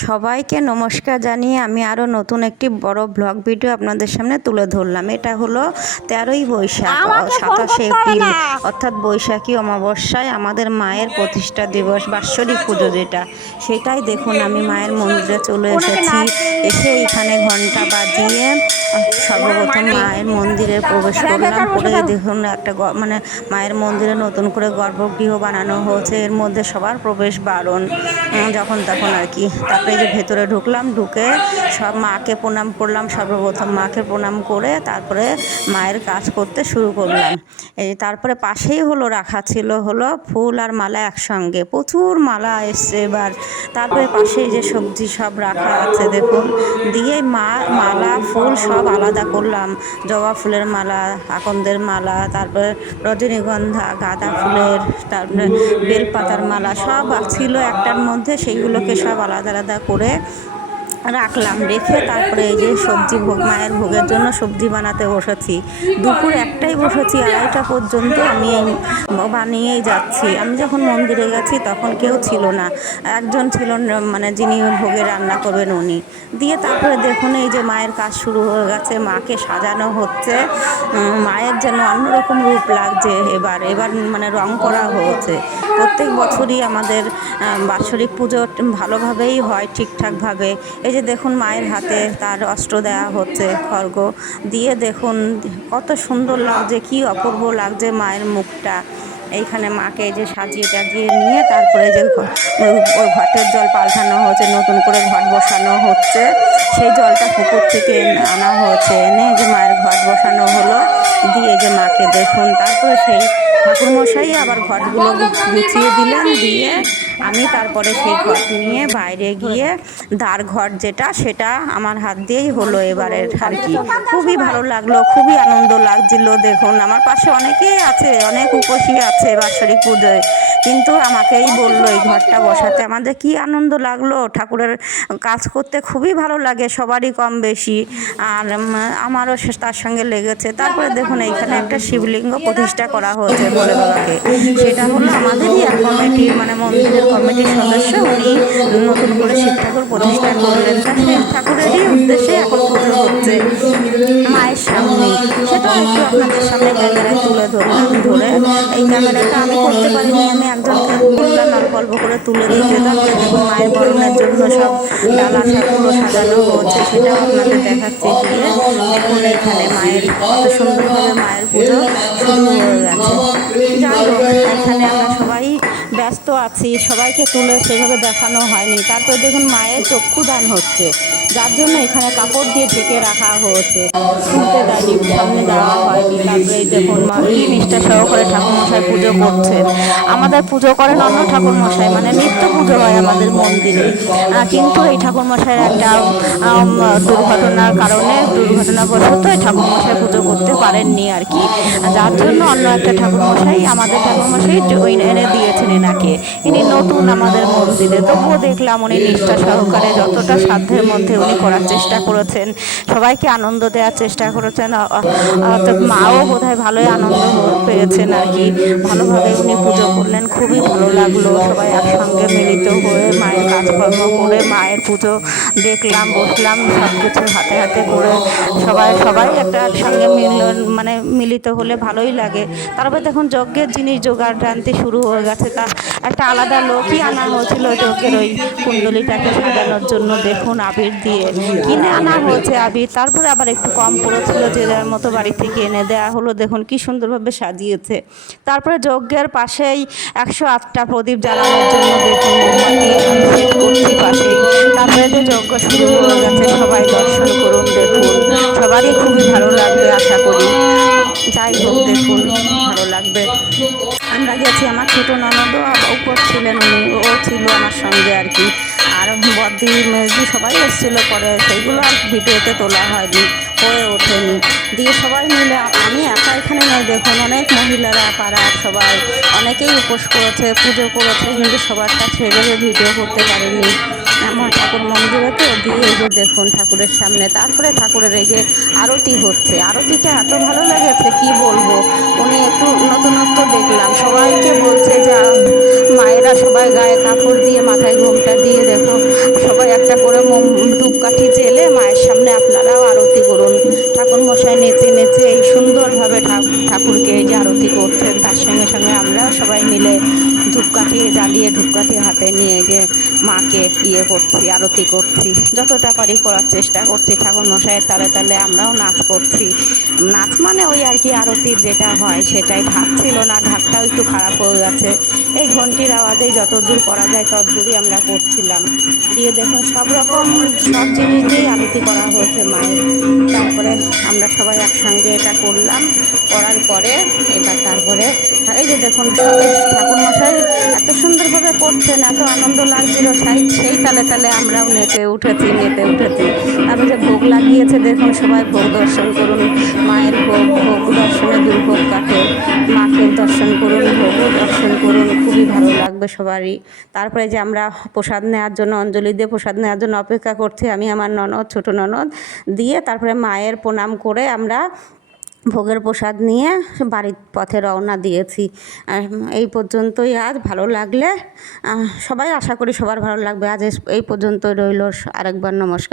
সবাইকে নমস্কার জানিয়ে আমি আরও নতুন একটি বড় ব্লগ ভিডিও আপনাদের সামনে তুলে ধরলাম। এটা হলো তেরোই বৈশাখ সাতাশে এপ্রিল অর্থাৎ বৈশাখী অমাবস্যায় আমাদের মায়ের প্রতিষ্ঠা দিবস বাৎসরিক পুজো যেটা সেটাই দেখুন আমি মায়ের মন্দিরে চলে এসেছি। এসে এখানে ঘণ্টা বাজিয়ে সর্বপ্রথম মায়ের মন্দিরে প্রবেশ করলাম করে দেখুন একটা মানে মায়ের মন্দিরে নতুন করে গর্ভগৃহ বানানো হয়েছে। এর মধ্যে সবার প্রবেশ বারণ যখন তখন আর কি। তারপরে যে ভেতরে ঢুকলাম ঢুকে সব মাকে প্রণাম করলাম সর্বপ্রথম মাকে প্রণাম করে তারপরে মায়ের কাজ করতে শুরু করলাম। এই তারপরে পাশেই হলো রাখা ছিল হলো ফুল আর মালা একসঙ্গে। প্রচুর মালা এসছে এবার। তারপরে পাশেই যে সবজি সব রাখা আছে দেখুন। দিয়ে মা মালা ফুল সব আলাদা করলাম। জবা ফুলের মালা, আকন্দের মালা, তারপরে রজনীগন্ধা, গাঁদা ফুলের, তারপরে বেলপাতার মালা, সব ছিল একটার মধ্যে, সেইগুলোকে সব আলাদা আলাদা করে রাখলাম, রেখে তারপরে এই যে সবজি ভোগ, মায়ের ভোগের জন্য সবজি বানাতে বসেছি। দুপুর একটাই বসেছি, আড়াইটা পর্যন্ত আমি বানিয়েই যাচ্ছি। আমি যখন মন্দিরে গেছি তখন কেউ ছিল না। একজন ছিল মানে যিনি ভোগে রান্না করবেন উনি। দিয়ে তারপরে দেখুন এই যে মায়ের কাজ শুরু হয়ে গেছে, মাকে সাজানো হচ্ছে। মায়ের যেন অন্যরকম রূপ লাগছে এবার এবার মানে রং করা হয়েছে। প্রত্যেক বছরই আমাদের বাৎসরিক পুজো ভালোভাবেই হয় ঠিকঠাকভাবে। এই যে দেখুন মায়ের হাতে তার অস্ত্র দেওয়া হচ্ছে খর্গ দিয়ে দেখুন কত সুন্দর লাগছে, কি অপূর্ব লাগছে মায়ের মুখটা। এইখানে মাকে যে সাজিয়ে টাজিয়ে নিয়ে তারপরে যে ওই ঘটের জল পাল্টানো হচ্ছে, নতুন করে ঘট বসানো হচ্ছে। সেই জলটা পুকুর থেকে আনা হয়েছে। এনে যে মায়ের ঘট বসানো হলো, দিয়ে যে মাকে দেখুন, তারপরে সেই ঠাকুরমশাই আবার ঘটগুলো গুছিয়ে দিলেন, দিয়ে আমি তারপরে সেই ঘট নিয়ে বাইরে গিয়ে দ্বার ঘট যেটা, সেটা আমার হাত দিয়েই হলো এবারের আর কি। খুবই ভালো লাগল, খুবই আনন্দ লাগছিল, দেখুন, আমার পাশে অনেকেই আছে, অনেক উপসী আছে বাৎসরিক পুজোয়। কিন্তু আমাকেই বলল এই ঘরটা বসাতে। আমাদের কি আনন্দ লাগল ঠাকুরের কাজ করতে খুবই ভালো লাগে সবারই কম বেশি। আর আমারও তার সঙ্গে লেগেছে। তারপরে দেখুন এইখানে একটা শিবলিঙ্গ প্রতিষ্ঠা করা হয়েছে বলে বাবাকে সেটা হলো আমাদেরই এক কমিটির মানে মন্দিরের কমিটির সদস্য উনি নতুন করে শিব ঠাকুর প্রতিষ্ঠা করলেন। তা শিব ঠাকুরেরই উদ্দেশ্যে এখন পুজো হচ্ছে। মায়ের সামনে। আপনাদের সামনে ক্যামেরায় তুলে ধরলাম ধরে। এই ক্যামেরাটা আমি করতে পারিনি, আমি একজনকে বললাম আর গল্প করে তুলে দিতে তারপরে দেখুন মায়ের বরণের জন্য সব ডালা সাপগুলো সাজানো হচ্ছে সেটাও আপনাদের দেখাচ্ছে গিয়ে। দেখুন এখানে মায়ের সুন্দরভাবে মায়ের পুজো শুরু হয়ে গেছে। যাই হোক, এখানে আমরা সবাই ব্যস্ত আছি, সবাইকে তুলে সেভাবে দেখানো হয়নি। তারপর দেখুন মায়ের চক্ষুদান হচ্ছে, যার জন্য এখানে কাপড় দিয়ে ঢেকে রাখা হয়েছে। শুনতে দেয়নি সামনে দেওয়া হয়নি, তারপরে দেখুন মা কি নিষ্ঠা সহকারে ঠাকুরমশাই পুজো করছেন। আমাদের পুজো করেন অন্য ঠাকুরমশাই মানে নিত্য পুজো হয় আমাদের মন্দিরে। কিন্তু এই ঠাকুরমশাইয়ের একটা দুর্ঘটনার কারণে দুর্ঘটনা দুর্ঘটনাবশত এই ঠাকুরমশাই পারেননি আর কি যার জন্য অন্য একটা ঠাকুরমশাই, আমাদের ঠাকুরমশাই এনে দিয়েছেন এনাকে। ইনি নতুন আমাদের মন্দিরে তবুও দেখলাম উনি নিষ্ঠা সহকারে যতটা সাধ্যের মধ্যে উনি করার চেষ্টা করেছেন। সবাইকে আনন্দ দেওয়ার চেষ্টা করেছেন। মাও বোধহয় ভালোই আনন্দ পেয়েছেন আর কি ভালোভাবে উনি পুজো করলেন, খুবই ভালো লাগল। সবাই একসঙ্গে মিলিত হয়ে মায়ের কাজকর্ম করে মায়ের পুজো দেখলাম, বসলাম সব কিছু হাতে হাতে করে সবাই সবাই একটা একসঙ্গে মিল মানে মিলিত হলে ভালোই লাগে। তারপরে দেখুন যজ্ঞের জিনিস জোগাড় টানতে শুরু হয়ে গেছে। তা একটা আলাদা লোকই আনা হয়েছিল যজ্ঞের ওই কুণ্ডলিটাকে সাজানোর জন্য। দেখুন আবির দিয়ে কিনে আনা হয়েছে আবির। তারপরে আবার একটু কম পড়েছিল যে যার মতো বাড়ি থেকে এনে দেওয়া হলো। দেখুন কি সুন্দরভাবে সাজিয়েছে। তারপরে যজ্ঞের পাশেই একশো আটটা প্রদীপ জ্বালানোর জন্য দেখুন পাশেই তারপরে যে যজ্ঞ শুরু হয়ে গেছে। সবাই দর্শন করুন, দেখুন। সবারই খুবই ভালো লাগবে, আশা করি। যাই হোক, দেখুন, ভালো লাগবে। আমরা গেছি আমার ছোটো ননদও উপর ছিলেন উনি, ও ছিল আমার সঙ্গে আর কি। আর বদ্দি, মেজদি সবাই এসেছিল পরে, সেইগুলো আর ভিডিওতে তোলা হয়নি, হয়ে ওঠেনি। দিয়ে সবাই মিলে, আমি একা এখানে নয় দেখুন, অনেক মহিলারা, পাড়ার সবাই, অনেকেই উপোস করেছে, পুজো করেছে, কিন্তু সবারটা ছেড়ে ভিডিও করতে পারিনি। আমার ঠাকুর মন্দিরে তো দিয়ে এই যে দেখুন ঠাকুরের সামনে, তারপরে ঠাকুরের এই যে আরতি হচ্ছে। আরতিটা এত ভালো লেগেছে কি বলব? উনি একটু নতুনত্ব দেখলাম। সবাইকে বলছে যে, মায়েরা সবাই গায়ে কাপড় দিয়ে মাথায় ঘোমটা দিয়ে দেখো। সবাই একটা করে ধূপকাঠি জেলে মায়ের সামনে আপনারাও আরতি করুন। ঠাকুর মশাই নেচে নেচে এই সুন্দরভাবে ঠাকুরকে এই যে আরতি করছেন। তার সঙ্গে সঙ্গে আমরাও সবাই মিলে ধূপকাঠি জ্বালিয়ে ধূপকাঠি হাতে নিয়ে যে মাকে ইয়ে করছি, আরতি করছি। যতটা পারি করার চেষ্টা করছি ঠাকুর মশাইয়ের তালে তালে, আমরাও নাচ করছি। নাচ মানে ওই আর কি আরতির যেটা হয়, সেটাই। ঢাক ছিল না, ঢাকটাও একটু খারাপ হয়ে গেছে। এই ঘন্টির আওয়াজে যত দূর করা যায়, তত দূরই আমরা করছিলাম। দিয়ে দেখুন, সব রকম সব জিনিস দিয়েই আরতি করা হয়েছে মায়ের। তারপরে আমরা সবাই একসঙ্গে এটা করলাম। করার পরে, এবার তারপরে এই যে দেখুন ঠাকুর মশাই এত সুন্দরভাবে করছেন, এত আনন্দ লাগছিল। সেই সেই তালে তালে আমরাও নেচে উঠেছি, নেতে উঠেছি। তারপরে যে ভোগ লাগিয়েছে, দেখুন সবাই ভোগ দর্শন করুন। মায়ের ভোগ ভোগ দর্শনে দুর্ভোগ কাটে। মাকে দর্শন করুন ভোগও দর্শন করুন, খুবই ভালো লাগবে সবারই। তারপরে যে আমরা প্রসাদ নেওয়ার জন্য, অঞ্জলি দিয়ে প্রসাদ নেওয়ার জন্য অপেক্ষা করছি, আমি আমার ননদ, ছোটো ননদ, দিয়ে তারপরে মায়ের প্রণাম করে আমরা ভোগের প্রসাদ নিয়ে বাড়ির পথে রওনা দিয়েছি। এই পর্যন্তই আজ ভালো লাগলে সবাই আশা করি সবার ভালো লাগবে। আজ এই পর্যন্ত রইল। আরেকবার নমস্কার।